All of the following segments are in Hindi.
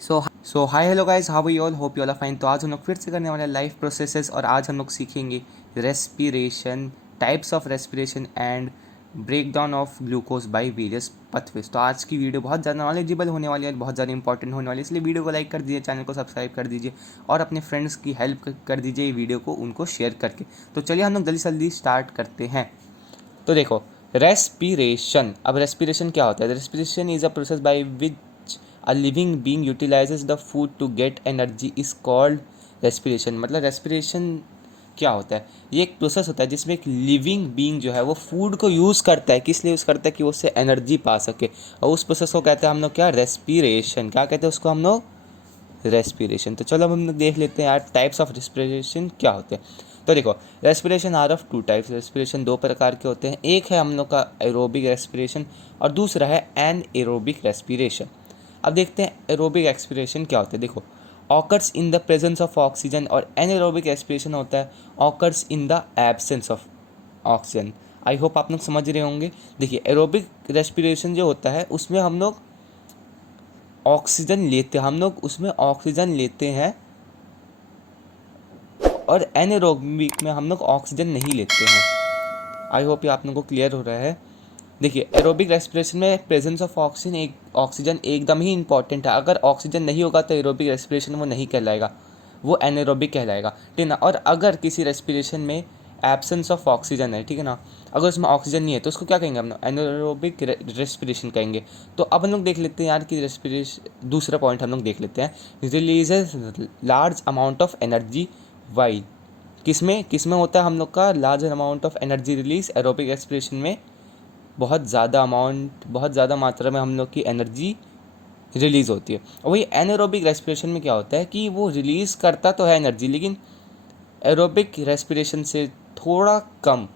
So hi hello guys, how are you all? Hope you all are fine. तो आज हम लोग फिर से करने वाले लाइफ प्रोसेसेस और आज हम लोग सीखेंगे respiration, types of respiration and break down of glucose by various pathways. तो आज की वीडियो बहुत ज़्यादा नॉलेजेबल होने वाली है, बहुत ज़्यादा इंपॉर्टेंट होने वाली है, इसलिए वीडियो को लाइक कर दीजिए, चैनल को सब्सक्राइब कर दीजिए और अपने फ्रेंड्स की हेल्प कर दीजिए ये वीडियो को उनको शेयर करके। तो चलिए हम लोग जल्दी से जल्दी स्टार्ट करते हैं। तो देखो, रेस्पिरेशन। अब रेस्पिरेशन क्या होता है? Respiration is a process by which a living being utilizes the food to get energy is called respiration. मतलब रेस्पिरेशन क्या होता है? ये एक प्रोसेस होता है जिसमें एक लिविंग बीइंग जो है वो फूड को यूज़ करता है। किस लिए यूज़ करता है? कि वो उससे एनर्जी पा सके। और उस प्रोसेस को कहते हैं हम लोग क्या? रेस्पिरेशन। क्या कहते हैं उसको हम लोग? रेस्पिरेशन। तो चलो अब हम लोग देख लेते हैं यार टाइप्स ऑफ रेस्पिरेशन क्या होते हैं। तो देखो, respiration are of two types. रेस्पिरेशन दो प्रकार के होते हैं। एक है हम लोग का एरोबिक रेस्पिरेशन और दूसरा है एन एरोबिक रेस्पिरेशन। अब देखते हैं एरोबिक रेस्पिरेशन क्या होता है। देखो, occurs in the presence of oxygen और एनएरोबिक रेस्पिरेशन होता है occurs in the absence of oxygen. I hope आप लोग समझ रहे होंगे। देखिए, एरोबिक रेस्पिरेशन जो होता है उसमें हम लोग ऑक्सीजन लेते हैं, हम लोग उसमें ऑक्सीजन लेते हैं और एनारोबिक में हम लोग ऑक्सीजन नहीं लेते हैं। आई होप ये आप लोगों को क्लियर हो रहा है। देखिए, एरोबिक रेस्पिरेशन में प्रेजेंस ऑफ ऑक्सीजन एकदम ही इंपॉर्टेंट है। अगर ऑक्सीजन नहीं होगा तो एरोबिक रेस्पिरेशन वो नहीं कहलाएगा, वो एनारोबिक कहलाएगा, ठीक है ना। और अगर किसी रेस्पिरेशन में एब्सेंस ऑफ ऑक्सीजन है, ठीक है ना, अगर उसमें ऑक्सीजन नहीं है तो उसको क्या कहेंगे हम लोग? एनारोबिक रेस्पिरेशन कहेंगे। तो अब हम लोग देख लेते हैं यार कि रेस्पिरेशन, दूसरा पॉइंट हम लोग देख लेते हैं, releases large amount of energy while. किसमें किसमें होता है हम लोग का large amount of energy release? Aerobic respiration में बहुत ज़्यादा मात्रा में हम लोग की एनर्जी रिलीज़ होती है। और वही एनारोबिक रेस्पिरेशन में क्या होता है कि वो रिलीज़ करता तो है एनर्जी, लेकिन एरोबिक रेस्पिरेशन से थोड़ा कम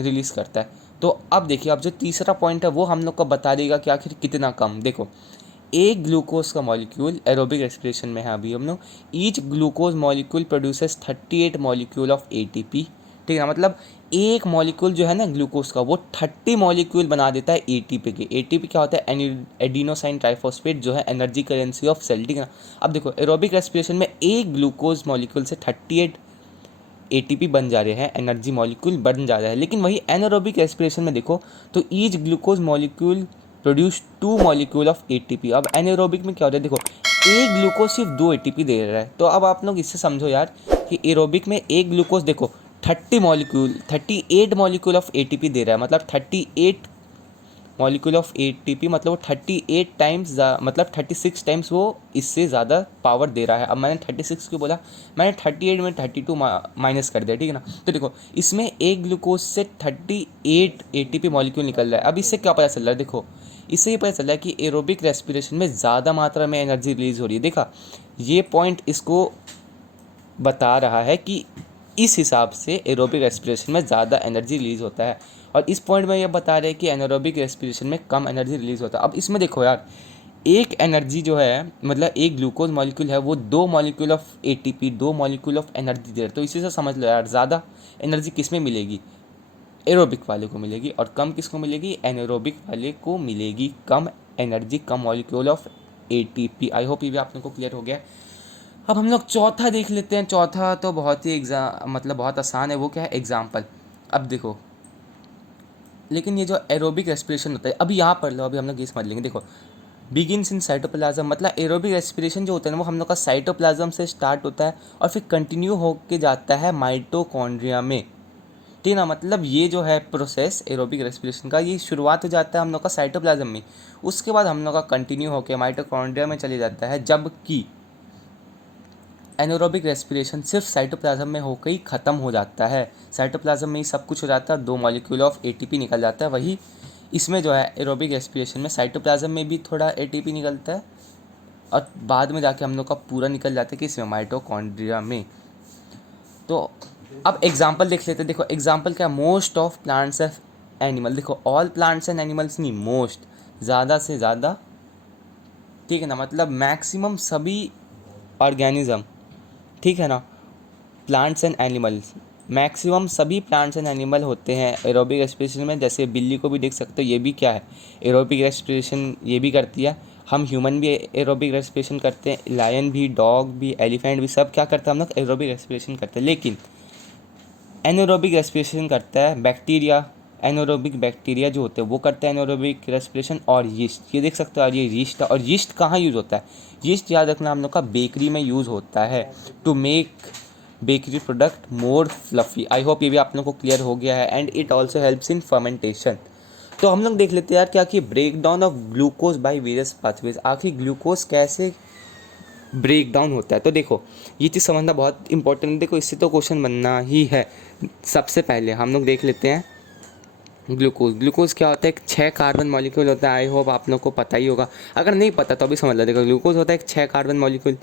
रिलीज़ करता है। तो अब देखिए, अब जो तीसरा पॉइंट है वो हम लोग को बता देगा कि आखिर कितना कम। देखो, एक ग्लूकोज का मॉलिक्यूल एरोबिक रेस्पिरेशन में है अभी हम लोग, each glucose molecule produces 38 molecule of ATP. ठीक है, मतलब एक मॉलिक्यूल जो है ना ग्लूकोज का, वो 30 मॉलिक्यूल बना देता है एटीपी के। एटीपी क्या होता है? एडिनोसाइन ट्राइफॉस्फेट, जो है एनर्जी करेंसी ऑफ सेल, ठीक है ना। अब देखो, एरोबिक रेस्पिरेशन में एक ग्लूकोज मॉलिक्यूल से 38 एटीपी बन जा रहे हैं, एनर्जी मॉलिक्यूल बन जा रहा है। लेकिन वही एनारोबिक रेस्पिरेशन में देखो तो each glucose molecule produce 2 molecule of ATP. अब एनारोबिक में क्या हो रहा है? देखो, एक ग्लूकोज सिर्फ 2 एटीपी दे रहा है। तो अब आप लोग इससे समझो यार कि एरोबिक में एक ग्लूकोज देखो 38 मॉलिक्यूल ऑफ एटीपी दे रहा है, मतलब 38 मॉलिक्यूल ऑफ एटीपी, मतलब वो 38 टाइम्स, मतलब 36 टाइम्स वो इससे ज़्यादा पावर दे रहा है। अब मैंने 36 क्यों बोला? मैंने 38 में 32 माइनस कर दिया, ठीक है ना। तो देखो, इसमें एक ग्लूकोज से 38 एटीपी मॉलिक्यूल निकल रहा है। अब इससे क्या पता चल रहा है? देखो, इससे ये पता चल रहा है कि एरोबिक रेस्पिरेशन में ज़्यादा मात्रा में एनर्जी रिलीज हो रही है। देखा, ये पॉइंट इसको बता रहा है कि इस हिसाब से एरोबिक रेस्पिरेशन में ज़्यादा एनर्जी रिलीज़ होता है, और इस पॉइंट में ये बता रहे हैं कि एनारोबिक रेस्पिरेशन में कम एनर्जी रिलीज़ होता है। अब इसमें देखो यार, एक एनर्जी जो है, मतलब एक ग्लूकोज मॉलिक्यूल है, वो 2 molecule of ATP, 2 molecule of energy दे रहा है। तो इसी से समझ लो यार, ज़्यादा एनर्जी किस में मिलेगी? एरोबिक वाले को मिलेगी। और कम किसको मिलेगी? एनारोबिक वाले को मिलेगी कम एनर्जी, कम molecule of ATP. I hope ये भी आप लोगों को क्लियर हो गया। अब हम लोग चौथा देख लेते हैं। चौथा तो बहुत ही मतलब बहुत आसान है। वो क्या है? एग्जाम्पल। अब देखो, लेकिन ये जो एरोबिक रेस्पिरेशन होता है, अभी यहाँ पढ़ लो, अभी हम लोग ये समझ लेंगे। देखो, बिगिनस इन साइटोप्लाज्म, मतलब एरोबिक रेस्पिरेशन जो होता है ना, वो हम लोग का साइटोप्लाज्म से स्टार्ट होता है और फिर कंटिन्यू होके जाता है माइटोकॉन्ड्रिया में, ठीक ना। मतलब ये जो है प्रोसेस एरोबिक रेस्पिरेशन का, ये शुरुआत हो जाता है हम लोग का साइटोप्लाज्म में, उसके बाद हम लोग का कंटिन्यू होकर माइटोकॉन्ड्रिया में चले जाता है। जबकि एनारोबिक रेस्पिरेशन सिर्फ साइटोप्लाज्म में होकर ही ख़त्म हो जाता है। साइटोप्लाज्म में ही सब कुछ हो जाता है, 2 मॉलिक्यूल ऑफ एटीपी निकल जाता है। वही इसमें जो है एरोबिक रेस्पिरेशन में साइटोप्लाज्म में भी थोड़ा एटीपी निकलता है और बाद में जाके हम लोग का पूरा निकल जाता है कि इसमें माइटोकॉन्ड्रिया में। तो अब एग्जाम्पल देख लेते हैं। देखो, एग्जाम्पल क्या? Most of plants F animal. देखो, ऑल प्लांट्स एंड एनिमल्स नहीं, मोस्ट, ज़्यादा से ज़्यादा, ठीक है ना, मतलब मैक्सिमम सभी ऑर्गेनिज्म, ठीक है ना। प्लांट्स एंड एनिमल्स, मैक्सिमम सभी प्लांट्स एंड एनिमल होते हैं एरोबिक रेस्पिरेशन में। जैसे बिल्ली को भी देख सकते हो, ये भी क्या है? एरोबिक रेस्पिरेशन ये भी करती है। हम ह्यूमन भी एरोबिक रेस्पिरेशन करते हैं, लायन भी, डॉग भी, एलिफेंट भी, सब क्या करते हैं हम लोग एरोबिक रेस्पिरेशन करते हैं। लेकिन एनारोबिक रेस्पिरेशन करता है बैक्टीरिया, एनारोबिक बैक्टीरिया जो होते हैं वो करते हैं एनारोबिक रेस्पिरेशन, और यीस्ट, ये देख सकते हो। और ये यीस्ट, और यीस्ट कहाँ यूज़ होता है? यीस्ट याद रखना हम लोग का बेकरी में यूज़ होता है, to make bakery product more fluffy. I hope ये भी आप लोगों को क्लियर हो गया है। And it also helps in fermentation. तो हम लोग देख लेते हैं यार क्या कि break down of glucose by various pathways, आखिर ग्लूकोज कैसे ब्रेक डाउन होता है। तो देखो ये चीज़ समझना बहुत इंपॉर्टेंट है। देखो इससे तो क्वेश्चन बनना ही है। सबसे पहले हम लोग देख लेते हैं ग्लूकोज। ग्लूकोज क्या होता है? एक 6 कार्बन मॉलिक्यूल होता है। आई होप आप लोग को पता ही होगा, अगर नहीं पता तो अभी समझ लो। देखो ग्लूकोज होता है एक 6 कार्बन मॉलिक्यूल।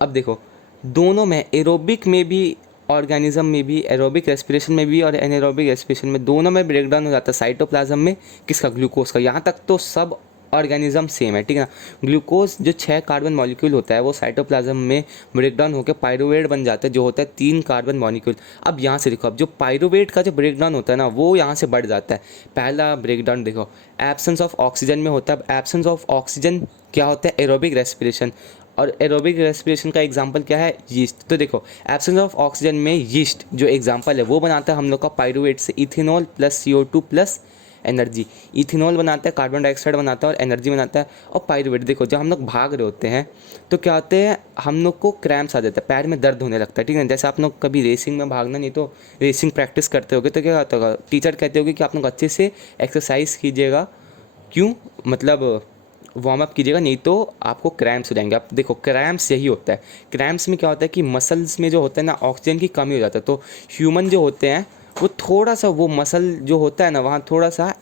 अब देखो दोनों में, एरोबिक में भी, ऑर्गेनिज्म में भी, एरोबिक रेस्पिरेशन में भी और एनारोबिक रेस्पिरेशन में, दोनों में ब्रेक डाउन हो जाता है साइटोप्लाज्म में किसका? ग्लूकोज का। यहाँ तक तो सब ऑर्गेनिज्म सेम है, ठीक है ना। ग्लूकोज जो 6 कार्बन मॉलिक्यूल होता है वो साइटोप्लाज्म में ब्रेक डाउन होकर पायरुवेट बन जाता है, जो होता है 3 कार्बन मॉलिक्यूल। अब यहाँ से देखो, अब जो पायरुवेट का जो ब्रेक डाउन होता है ना वो यहाँ से बढ़ जाता है। पहला ब्रेक डाउन देखो एब्सेंस ऑफ ऑक्सीजन में होता है। एब्सेंस ऑफ ऑक्सीजन क्या होता है? Aerobic respiration. और एरोबिक रेस्पिरेशन का एग्जांपल क्या है? यीस्ट। तो देखो एब्सेंस ऑफ ऑक्सीजन में यीस्ट जो एग्जांपल है वो बनाता है हम लोग का पायरुवेट से ethanol plus CO2 plus energy. Ethanol बनाता है, कार्बन डाइऑक्साइड बनाता है और एनर्जी बनाता है। और पायरुवेट देखो जब हम लोग भाग रहे होते हैं तो क्या होते हैं, हम लोग को क्रैम्प्स आ जाता है, पैर में दर्द होने लगता है, ठीक है। जैसे आप लोग कभी रेसिंग में भागना, नहीं तो रेसिंग प्रैक्टिस करते होगे तो क्या होता होगा, टीचर कहते होगे कि आप लोग अच्छे से एक्सरसाइज कीजिएगा, क्यों, मतलब वार्म अप कीजिएगा, नहीं तो आपको क्रैम्प्स हो जाएंगे। आप देखो क्रैम्प्स यही होता है। क्रैम्प्स में क्या होता है कि मसल्स में जो होता है ना ऑक्सीजन की कमी हो जाता है। तो ह्यूमन जो होते हैं वो थोड़ा सा, वो मसल जो होता है ना वहाँ थोड़ा सा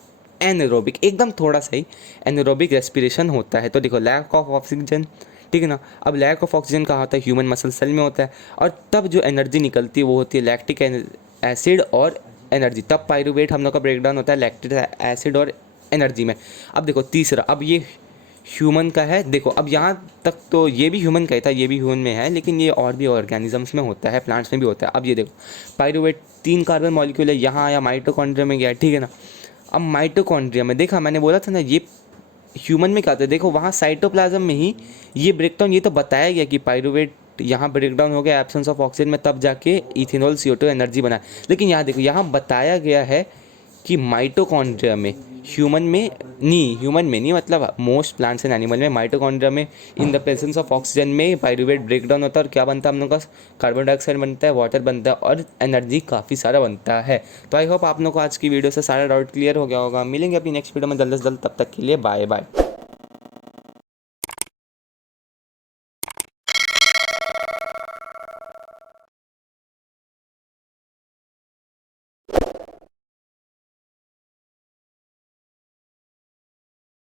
एनारोबिक, एकदम थोड़ा सा ही एनारोबिक रेस्पिरेशन होता है। तो देखो लैक ऑफ ऑक्सीजन, ठीक है ना। अब लैक ऑफ ऑक्सीजन कहाँ होता है? ह्यूमन मसल सेल में होता है। और तब जो एनर्जी निकलती है वो होती है लैक्टिक एसिड और एनर्जी। तब पायरुवेट हम लोग का ब्रेकडाउन होता है लैक्टिक एसिड और एनर्जी में। अब देखो तीसरा, अब ये ह्यूमन का है। देखो अब यहाँ तक तो ये भी ह्यूमन का ही था, ये भी ह्यूमन में है, लेकिन ये और भी ऑर्गेनिजम्स में होता है, प्लांट्स में भी होता है। अब ये देखो पायरुवेट 3 कार्बन मॉलिक्यूल है, यहाँ आया माइटोकॉन्ड्रिया में गया, ठीक है ना। अब माइटोकॉन्ड्रिया में देखा, मैंने बोला था ना ये ह्यूमन में क्या होता है, देखो वहाँ साइटोप्लाज्म में ही ये ब्रेकडाउन, ये तो बताया गया कि पायरुवेट यहाँ ब्रेकडाउन हो गया एब्सेंस ऑफ ऑक्सीजन में, तब जाके इथेनॉल CO2 एनर्जी बना। लेकिन यहाँ देखो यहाँ बताया गया है कि माइटोकॉन्ड्रिया में, ह्यूमन में नहीं, ह्यूमन में नहीं, मतलब मोस्ट प्लांट्स एंड एनिमल में माइटोकॉन्ड्रिया में in the presence of oxygen में पायरुवेट ब्रेकडाउन होता है। और क्या बनता है हम लोग का? कार्बन डाइऑक्साइड बनता है, वाटर बनता है और एनर्जी काफ़ी सारा बनता है। तो आई होप आप लोग को आज की वीडियो से सारा डाउट क्लियर हो गया होगा। मिलेंगे अपनी नेक्स्ट वीडियो में जल्द से जल्द, तब तक के लिए बाय बाय।